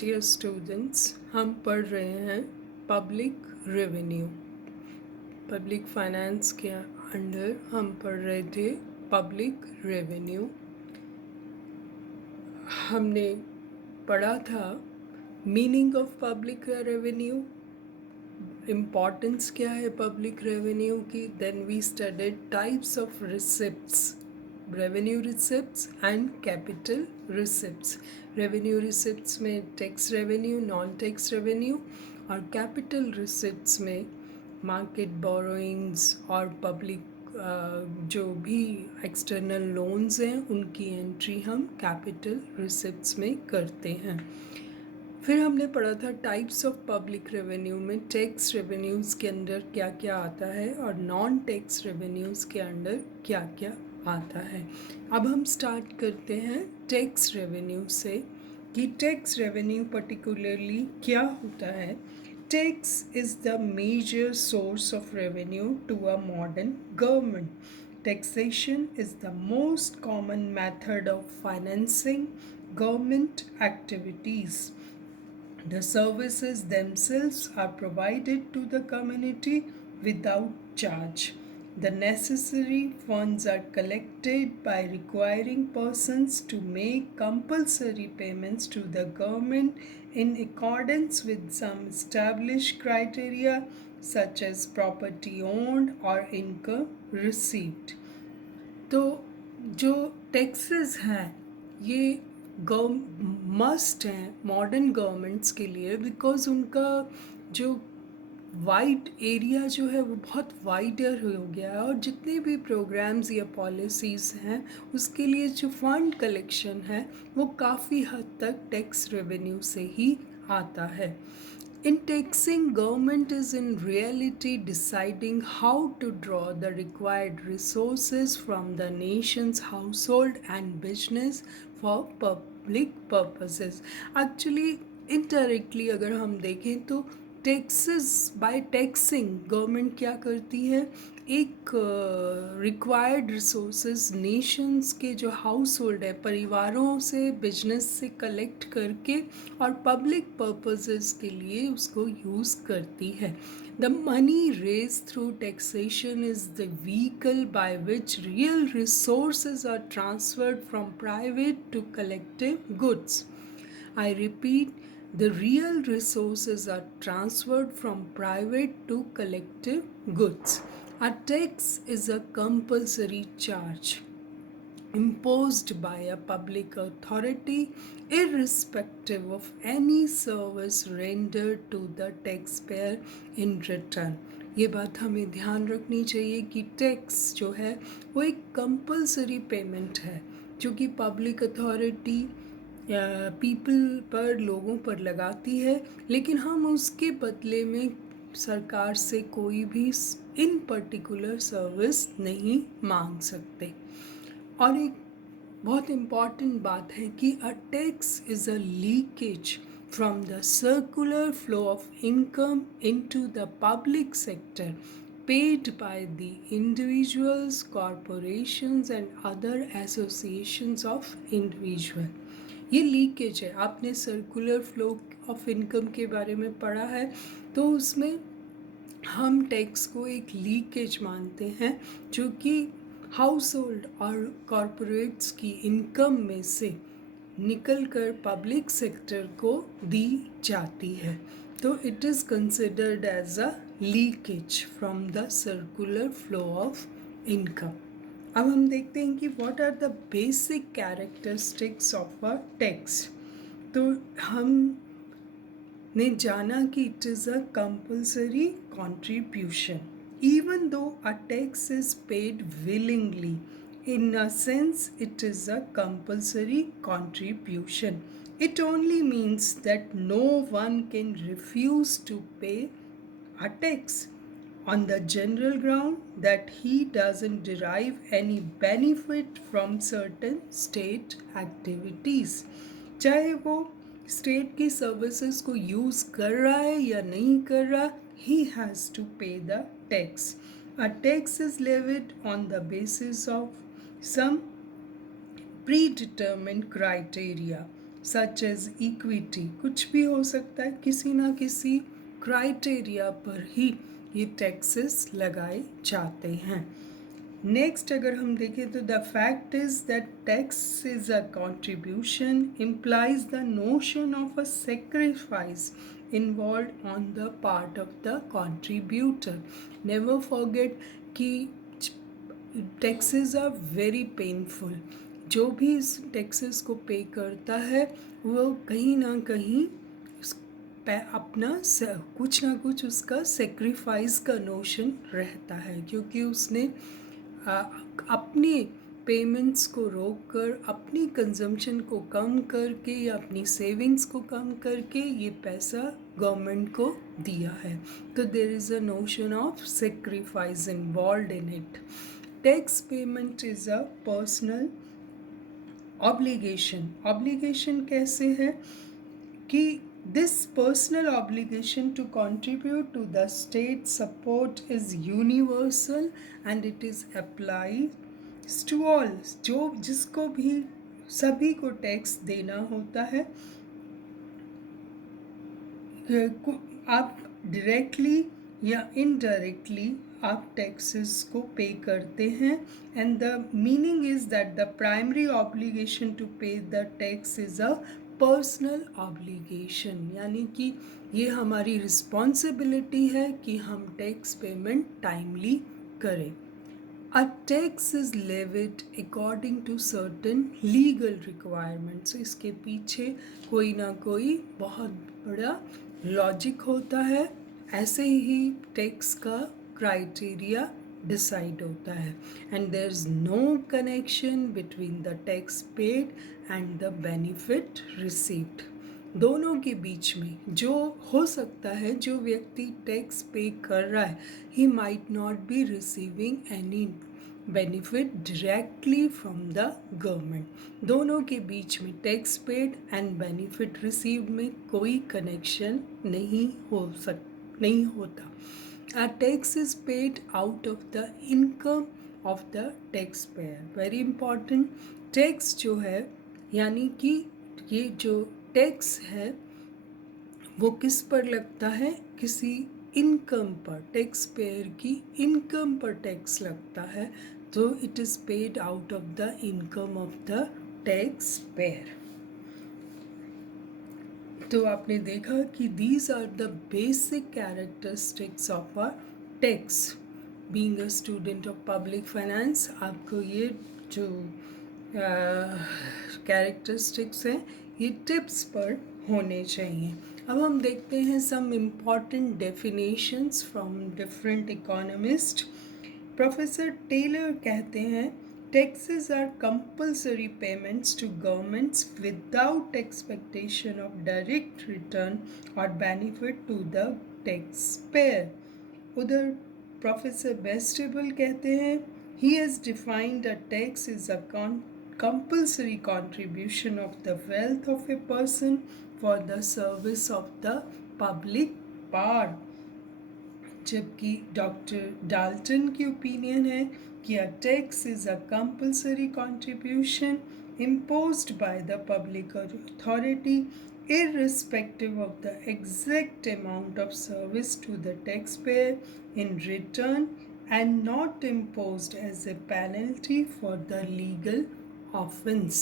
Dear students, हम पढ़ रहे हैं पब्लिक रेवेन्यू। पब्लिक फाइनेंस के अंडर हम पढ़ रहे थे पब्लिक रेवेन्यू। हमने पढ़ा था meaning of public revenue, importance क्या है पब्लिक रेवेन्यू की। Then we studied types of receipts, revenue receipts and capital receipts. Revenue receipts में tax revenue, non tax revenue, और कैपिटल रिसिप्ट्स में मार्केट बोरोइंग्स और पब्लिक जो भी एक्सटर्नल लोन्स हैं उनकी एंट्री हम कैपिटल रिसिप्ट्स में करते हैं। फिर हमने पढ़ा था टाइप्स ऑफ पब्लिक रेवेन्यू में टैक्स रेवेन्यूज़ के अंदर क्या क्या आता है और नॉन टैक्स रेवेन्यूज़ के अंदर क्या क्या आता है। अब हम स्टार्ट करते हैं टैक्स रेवेन्यू से कि टैक्स रेवेन्यू पर्टिकुलरली क्या होता है। Tax is the major source of revenue to a modern government. Taxation is the most common method of financing government activities. The services themselves are provided to the community without charge. The necessary funds are collected by requiring persons to make compulsory payments to the government in accordance with some established criteria such as property owned or income received. तो जो taxes हैं ये must हैं modern governments के लिए, because उनका जो wide area जो है वो बहुत वाइडर हो गया है और जितने भी प्रोग्राम्स या पॉलिसीज़ हैं उसके लिए जो फंड कलेक्शन है वो काफ़ी हद तक टैक्स रेवेन्यू से ही आता है। In taxing, government is in reality deciding how to draw the required resources from the nation's household and business for public purposes. Actually, indirectly अगर हम देखें तो टैक्सेस बाय टैक्सिंग गवर्नमेंट क्या करती है, एक रिक्वायर्ड रिसोर्सेज नेशंस के जो हाउस होल्ड है परिवारों से बिजनेस से कलेक्ट करके और पब्लिक पर्पसेस के लिए उसको यूज़ करती है। The money raise through taxation is the vehicle by which real resources are transferred from private to collective goods. I repeat, the real resources are transferred from private to collective goods. A tax is a compulsory charge imposed by a public authority irrespective of any service rendered to the taxpayer in return. ये बात हमें ध्यान रखनी चाहिए कि tax जो है वो एक कंपलसरी पेमेंट है जो कि पब्लिक अथॉरिटी पीपल पर, लोगों पर लगाती है, लेकिन हम उसके बदले में सरकार से कोई भी इन पर्टिकुलर सर्विस नहीं मांग सकते। और एक बहुत इम्पॉर्टेंट बात है कि a tax is a leakage from the circular flow of income into the public sector paid by the individuals, corporations and other associations of individual. ये लीकेज है। आपने सर्कुलर फ्लो ऑफ इनकम के बारे में पढ़ा है, तो उसमें हम टैक्स को एक लीकेज मानते हैं जो कि हाउस होल्ड और कॉरपोरेट्स की इनकम में से निकल कर पब्लिक सेक्टर को दी जाती है। तो it is considered as a leakage from the circular flow of income. अब हम देखते हैं कि what are the basic characteristics of a tax. तो हम ने जाना कि it is a compulsory contribution even though a tax is paid willingly. In a sense, it is a compulsory contribution. It only means that no one can refuse to pay a tax on the general ground that he doesn't derive any benefit from certain state activities. चाहे वो state की services को use कर रहा है या नहीं कर रहा, he has to pay the tax. A tax is levied on the basis of some predetermined criteria. Such as equity, कुछ भी हो सकता है, किसी ना किसी क्राइटेरिया पर ही ये टैक्सेस लगाए जाते हैं। नेक्स्ट अगर हम देखें तो the fact is that tax is a contribution implies the notion of a sacrifice involve on the part of the contributor. Never forget कि टैक्सेस आर वेरी पेनफुल। जो भी इस टैक्सेस को पे करता है वो कहीं ना कहीं अपना कुछ ना कुछ उसका सेक्रीफाइस का नोशन रहता है, क्योंकि उसने अपनी पेमेंट्स को रोक कर अपनी कंजम्पशन को कम करके या अपनी सेविंग्स को कम करके ये पैसा गवर्नमेंट को दिया है। तो there is a notion of sacrifice involve in it. Tax payment is a personal obligation. Obligation कैसे है कि this personal obligation to contribute to the state support is universal and it is applied to all। जो जिसको भी सभी को tax देना होता है, आप डायरेक्टली या इनडायरेक्टली आप टैक्सेस को पे करते हैं। And the meaning is that the primary obligation to pay the tax is a personal obligation, यानी कि ये हमारी रिस्पॉन्सिबिलिटी है कि हम टैक्स पेमेंट टाइमली करें। A tax is levied according to certain legal requirements। इसके पीछे कोई ना कोई बहुत बड़ा लॉजिक होता है, ऐसे ही टैक्स का क्राइटेरिया डिसाइड होता है। And there is no connection between the tax paid and the benefit received. दोनों के बीच में जो हो सकता है, जो व्यक्ति टैक्स पे कर रहा है, he might not be receiving any benefit directly from the government. दोनों के बीच में tax paid and benefit receive में कोई कनेक्शन नहीं होता। A tax is paid out of the income of the taxpayer। Very important. Tax जो है, यानी कि ये जो टैक्स है वो किस पर लगता है, किसी इनकम पर, टैक्स पेयर की इनकम पर टैक्स लगता है, तो it is paid out of the income of the taxpayer. तो आपने देखा कि these are the basic characteristics of a tax. Being a student of public finance, आपको ये जो कैरेक्टरिस्टिक्स हैं ये टिप्स पर होने चाहिए। अब हम देखते हैं some important definitions from different economist. Professor Taylor कहते हैं taxes are compulsory payments to governments without expectation of direct return or benefit to the taxpayer। उधर प्रोफेसर बेस्टेबल कहते हैं he has defined a tax is a compulsory contribution of the wealth of a person for the service of the public part। जबकि doctor Dalton की opinion है कि a tax is a compulsory contribution imposed by the public authority irrespective of the exact amount of service to the taxpayer in return and not imposed as a penalty for the legal offense।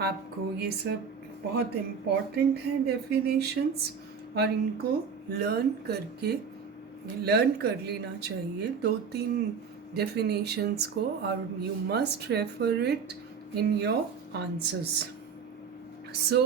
आपको ये सब बहुत important हैं definitions, और इनको learn कर लेना चाहिए, 2-3 डेफिनेशंस को, और you must refer it in your answers. So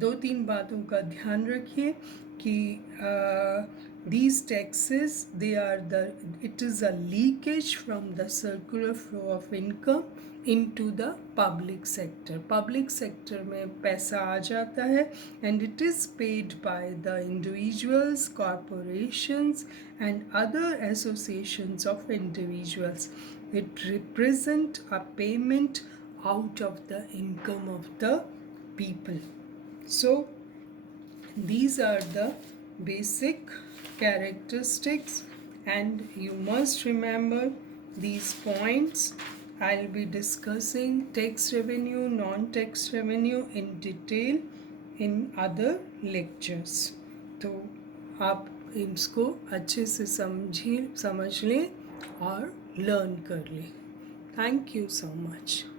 2-3 बातों का ध्यान रखिए कि these taxes, it is a leakage from the circular flow of income into the public sector। public sector में पैसा आ जाता है and it is paid by the individuals, corporations and other associations of individuals। it represent a payment out of the income of the people। so these are the basic characteristics and you must remember these points I'll be discussing tax revenue, non-tax revenue in detail in other lectures. तो आप इसको अच्छे से समझ लें और learn कर लें. Thank you so much.